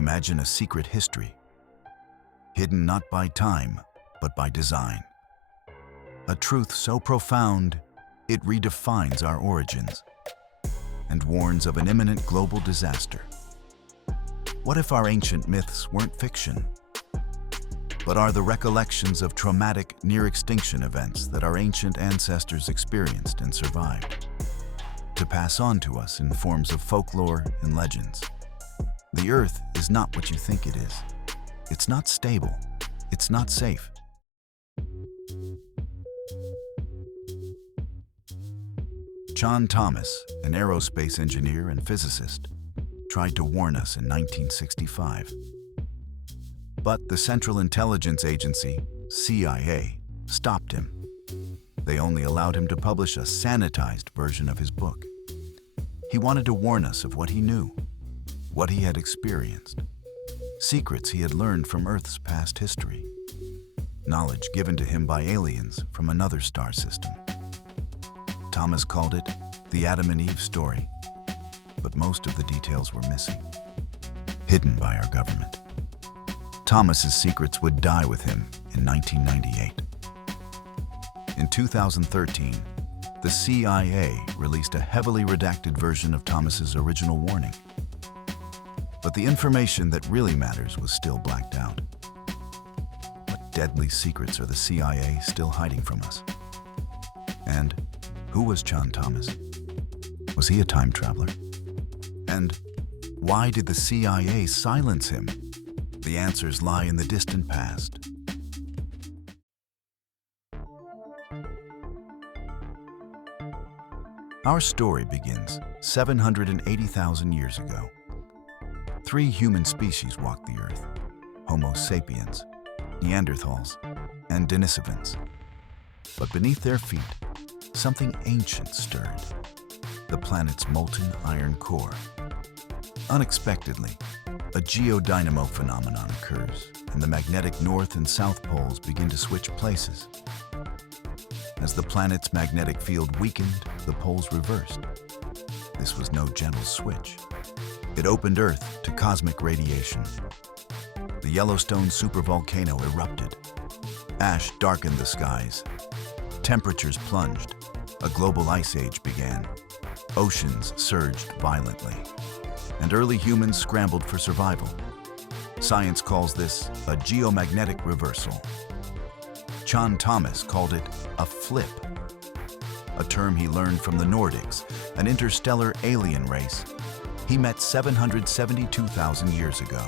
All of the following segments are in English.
Imagine a secret history, hidden not by time, but by design. A truth so profound, it redefines our origins and warns of an imminent global disaster. What if our ancient myths weren't fiction, but are the recollections of traumatic near-extinction events that our ancient ancestors experienced and survived, to pass on to us in forms of folklore and legends? The Earth is not what you think it is. It's not stable. It's not safe. John Thomas, an aerospace engineer and physicist, tried to warn us in 1965. But the Central Intelligence Agency, CIA, stopped him. They only allowed him to publish a sanitized version of his book. He wanted to warn us of what he knew, what he had experienced, secrets he had learned from Earth's past history, knowledge given to him by aliens from another star system. Thomas called it the Adam and Eve story, but most of the details were missing, hidden by our government. Thomas's secrets would die with him in 1998. In 2013, the CIA released a heavily redacted version of Thomas's original warning. But the information that really matters was still blacked out. What deadly secrets are the CIA still hiding from us? And who was John Thomas? Was he a time traveler? And why did the CIA silence him? The answers lie in the distant past. Our story begins 780,000 years ago. 3 human species walked the Earth: Homo sapiens, Neanderthals, and Denisovans. But beneath their feet, something ancient stirred: the planet's molten iron core. Unexpectedly, a geodynamo phenomenon occurs, and the magnetic north and south poles begin to switch places. As the planet's magnetic field weakened, the poles reversed. This was no gentle switch. It opened Earth to cosmic radiation. The Yellowstone supervolcano erupted. Ash darkened the skies. Temperatures plunged. A global ice age began. Oceans surged violently, and early humans scrambled for survival. Science calls this a geomagnetic reversal. John Thomas called it a flip, a term he learned from the Nordics, an interstellar alien race he met 772,000 years ago.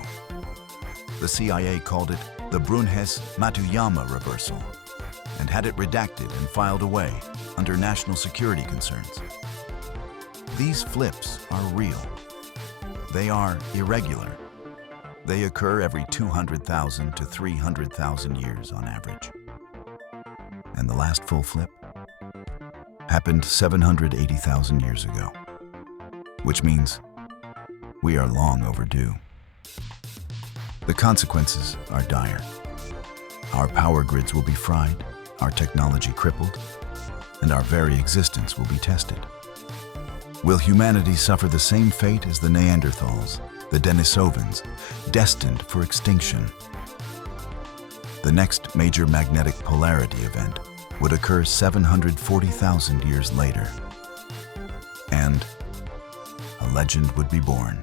The CIA called it the Brun-Hess-Matuyama reversal and had it redacted and filed away under national security concerns. These flips are real. They are irregular. They occur every 200,000 to 300,000 years on average. And the last full flip happened 780,000 years ago, which means we are long overdue. The consequences are dire. Our power grids will be fried, our technology crippled, and our very existence will be tested. Will humanity suffer the same fate as the Neanderthals, the Denisovans, destined for extinction? The next major magnetic polarity event would occur 740,000 years later, and a legend would be born.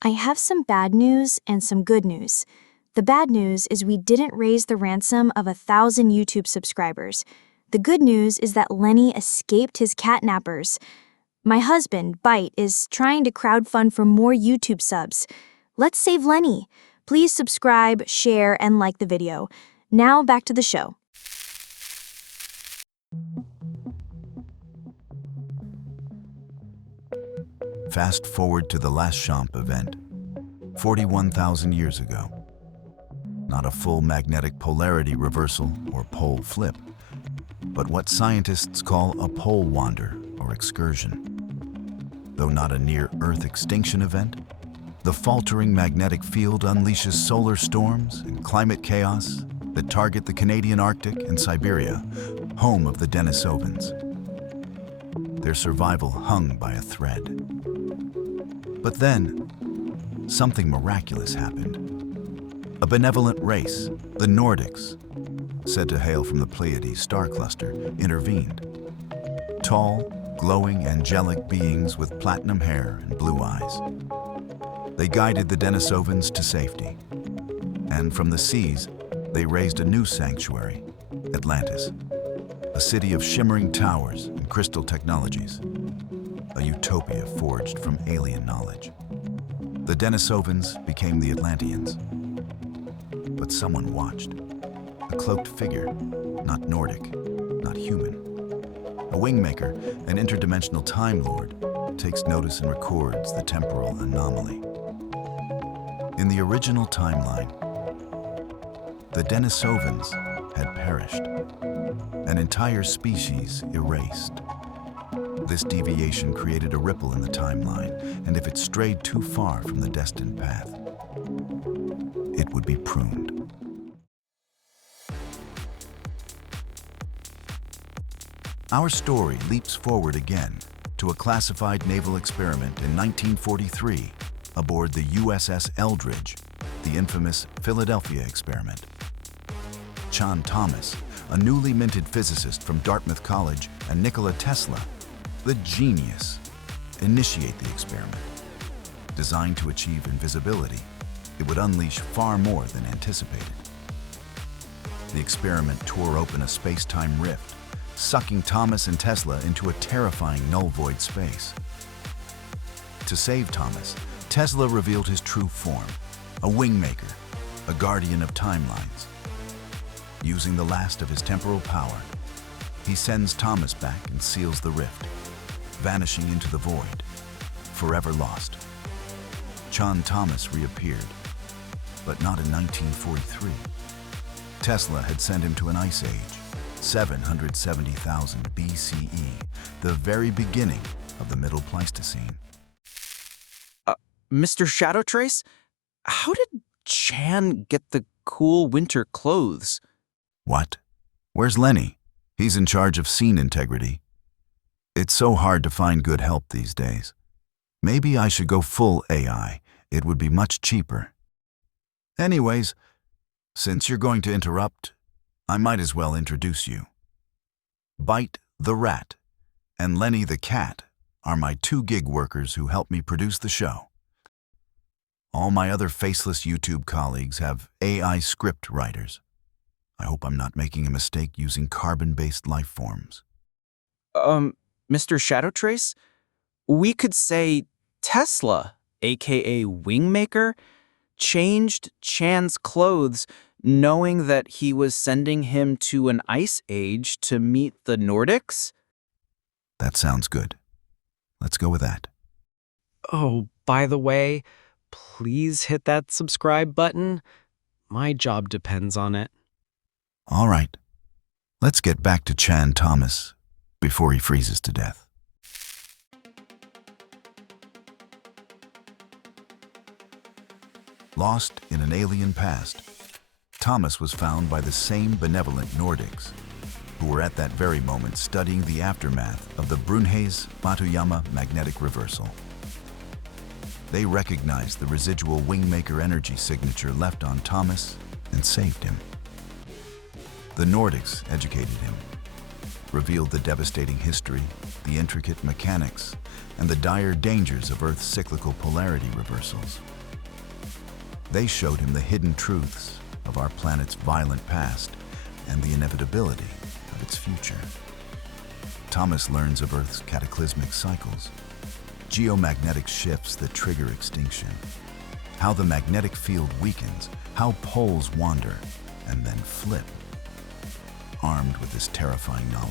I have some bad news and some good news. The bad news is we didn't raise the ransom of 1,000 YouTube subscribers. The good news is that Lenny escaped his catnappers. My husband, Bite, is trying to crowdfund for more YouTube subs. Let's save Lenny. Please subscribe, share, and like the video. Now back to the show. Fast forward to the last Champ event, 41,000 years ago. Not a full magnetic polarity reversal or pole flip, but what scientists call a pole wander or excursion. Though not a near-Earth extinction event, the faltering magnetic field unleashes solar storms and climate chaos that target the Canadian Arctic and Siberia, home of the Denisovans. Their survival hung by a thread. But then, something miraculous happened. A benevolent race, the Nordics, said to hail from the Pleiades star cluster, intervened. Tall, glowing, angelic beings with platinum hair and blue eyes. They guided the Denisovans to safety. And from the seas, they raised a new sanctuary, Atlantis, a city of shimmering towers and crystal technologies, a utopia forged from alien knowledge. The Denisovans became the Atlanteans. But someone watched. A cloaked figure, not Nordic, not human. A wingmaker, an interdimensional Time Lord, takes notice and records the temporal anomaly. In the original timeline, the Denisovans had perished, an entire species erased. This deviation created a ripple in the timeline, and if it strayed too far from the destined path, it would be pruned. Our story leaps forward again to a classified naval experiment in 1943 aboard the USS Eldridge, the infamous Philadelphia experiment. John Thomas, a newly minted physicist from Dartmouth College, and Nikola Tesla, the genius, initiate the experiment. Designed to achieve invisibility, it would unleash far more than anticipated. The experiment tore open a space-time rift, sucking Thomas and Tesla into a terrifying null-void space. To save Thomas, Tesla revealed his true form, a wingmaker, a guardian of timelines. Using the last of his temporal power, he sends Thomas back and seals the rift, vanishing into the void, forever lost. John Thomas reappeared, but not in 1943. Tesla had sent him to an ice age, 770,000 BCE, the very beginning of the Middle Pleistocene. Mr. Shadowtrace, how did Chan get the cool winter clothes? What? Where's Lenny? He's in charge of scene integrity. It's so hard to find good help these days. Maybe I should go full AI. It would be much cheaper. Anyways, since you're going to interrupt, I might as well introduce you. Bite the Rat and Lenny the Cat are my 2 gig workers who help me produce the show. All my other faceless YouTube colleagues have AI script writers. I hope I'm not making a mistake using carbon-based life forms. Mr. Shadowtrace, we could say Tesla, aka Wingmaker, changed Chan's clothes knowing that he was sending him to an ice age to meet the Nordics? That sounds good. Let's go with that. Oh, by the way, please hit that subscribe button. My job depends on it. All right. Let's get back to Chan Thomas before he freezes to death. Lost in an alien past, Thomas was found by the same benevolent Nordics, who were at that very moment studying the aftermath of the Brunhes-Matuyama magnetic reversal. They recognized the residual Wingmaker energy signature left on Thomas and saved him. The Nordics educated him, revealed the devastating history, the intricate mechanics, and the dire dangers of Earth's cyclical polarity reversals. They showed him the hidden truths of our planet's violent past and the inevitability of its future. Thomas learns of Earth's cataclysmic cycles, geomagnetic shifts that trigger extinction, how the magnetic field weakens, how poles wander and then flip. Armed with this terrifying knowledge,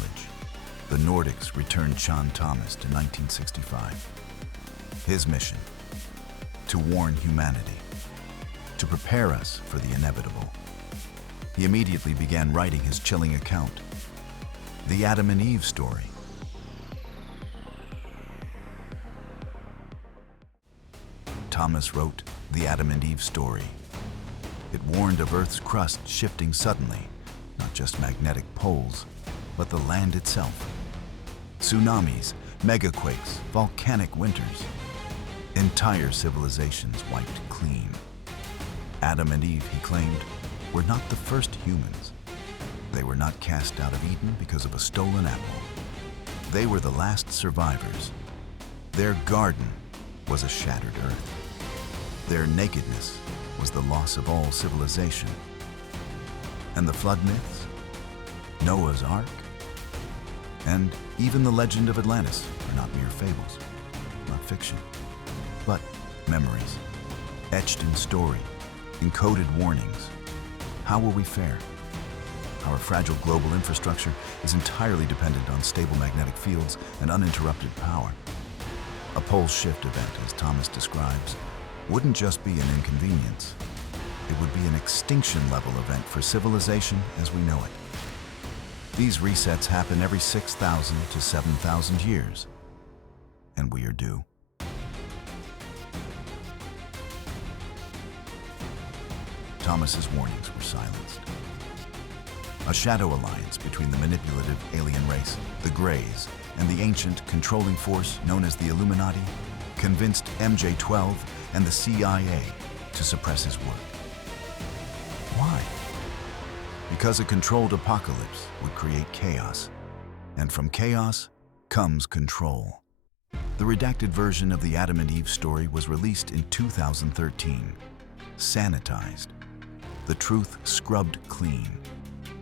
the Nordics returned Chan Thomas to 1965. His mission: to warn humanity, to prepare us for the inevitable. He immediately began writing his chilling account, The Adam and Eve Story. Thomas wrote The Adam and Eve Story. It warned of Earth's crust shifting suddenly, not just magnetic poles, but the land itself. Tsunamis, megaquakes, volcanic winters. Entire civilizations wiped clean. Adam and Eve, he claimed, were not the first humans. They were not cast out of Eden because of a stolen apple. They were the last survivors. Their garden was a shattered earth. Their nakedness was the loss of all civilization. And the flood myths, Noah's Ark, and even the legend of Atlantis are not mere fables, not fiction, but memories, etched in story, encoded warnings. How will we fare? Our fragile global infrastructure is entirely dependent on stable magnetic fields and uninterrupted power. A pole shift event, as Thomas describes, wouldn't just be an inconvenience. It would be an extinction-level event for civilization as we know it. These resets happen every 6,000 to 7,000 years, and we are due. Thomas's warnings were silenced. A shadow alliance between the manipulative alien race, the Greys, and the ancient controlling force known as the Illuminati convinced MJ-12 and the CIA to suppress his work. Why? Because a controlled apocalypse would create chaos, and from chaos comes control. The redacted version of the Adam and Eve story was released in 2013, sanitized, the truth scrubbed clean.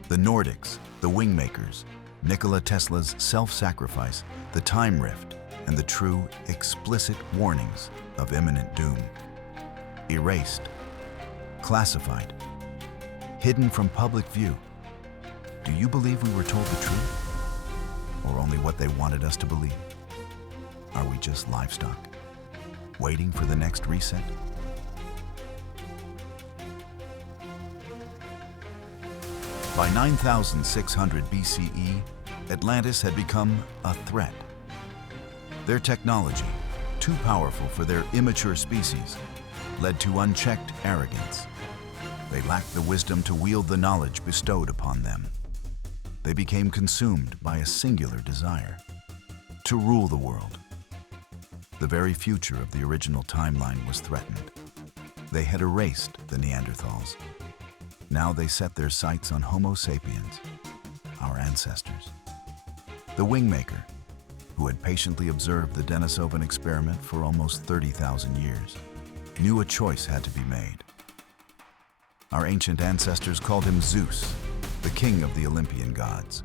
The Nordics, the Wingmakers, Nikola Tesla's self-sacrifice, the time rift, and the true, explicit warnings of imminent doom. Erased, classified, hidden from public view. Do you believe we were told the truth? Or only what they wanted us to believe? Are we just livestock, waiting for the next reset? By 9600 BCE, Atlantis had become a threat. Their technology, too powerful for their immature species, led to unchecked arrogance. They lacked the wisdom to wield the knowledge bestowed upon them. They became consumed by a singular desire: to rule the world. The very future of the original timeline was threatened. They had erased the Neanderthals. Now they set their sights on Homo sapiens, our ancestors. The Wingmaker, who had patiently observed the Denisovan experiment for almost 30,000 years, knew a choice had to be made. Our ancient ancestors called him Zeus, the king of the Olympian gods.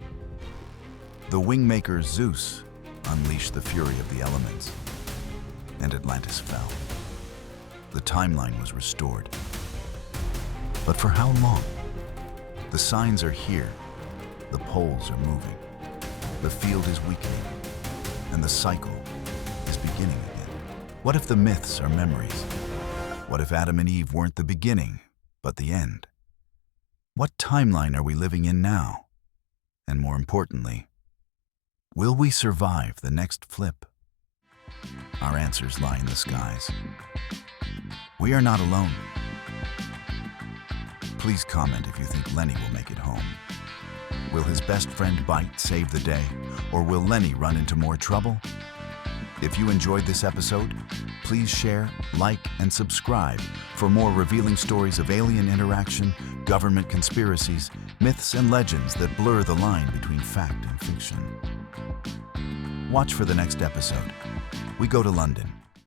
The Wingmaker Zeus unleashed the fury of the elements, and Atlantis fell. The timeline was restored. But for how long? The signs are here. The poles are moving. The field is weakening. And the cycle is beginning again. What if the myths are memories? What if Adam and Eve weren't the beginning, but the end? What timeline are we living in now? And more importantly, will we survive the next flip? Our answers lie in the skies. We are not alone. Please comment if you think Lenny will make it home. Will his best friend Bite save the day, or will Lenny run into more trouble? If you enjoyed this episode, please share, like, and subscribe for more revealing stories of alien interaction, government conspiracies, myths and legends that blur the line between fact and fiction. Watch for the next episode. We go to London.